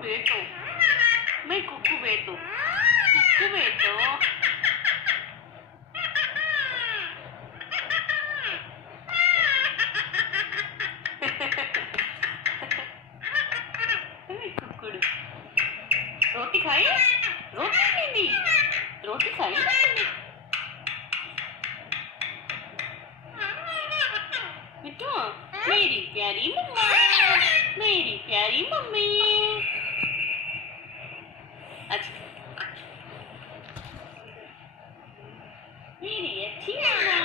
बेटो, मैं कुकू बेटो, कुकू बेटो। कुकुड़, रोटी खाई? रोटी दीदी, रोटी खाई? मिठू, मेरी प्यारी मम्मा, मेरी प्यारी मम्मी। अच्छा, मेरी अच्छी मम्मा,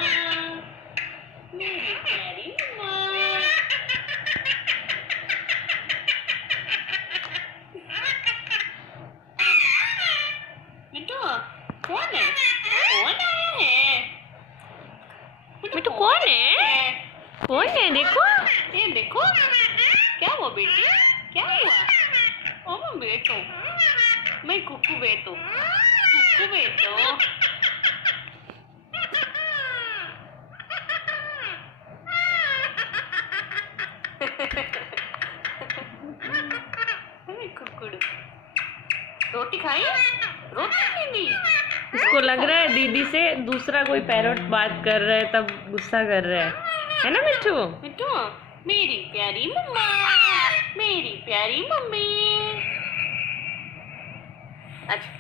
मेरी प्यारी मम्मा। मिठू, कौन है? कौन आया है? मिठू कौन है? कौन है? देखो, ये देखो, क्या हुआ बेटी? क्या हुआ? ओ बेटो, मैं कुकू बेटो, कुकू बेटो। कुकुड़, रोटी खाई? रोटी दीदी। इसको लग रहा है दीदी से दूसरा कोई पैरट बात कर रहा है, तब गुस्सा कर रहा है ना मिठू? मिठू, मेरी प्यारी मम्मा, मेरी प्यारी मम्मी। अच्छा।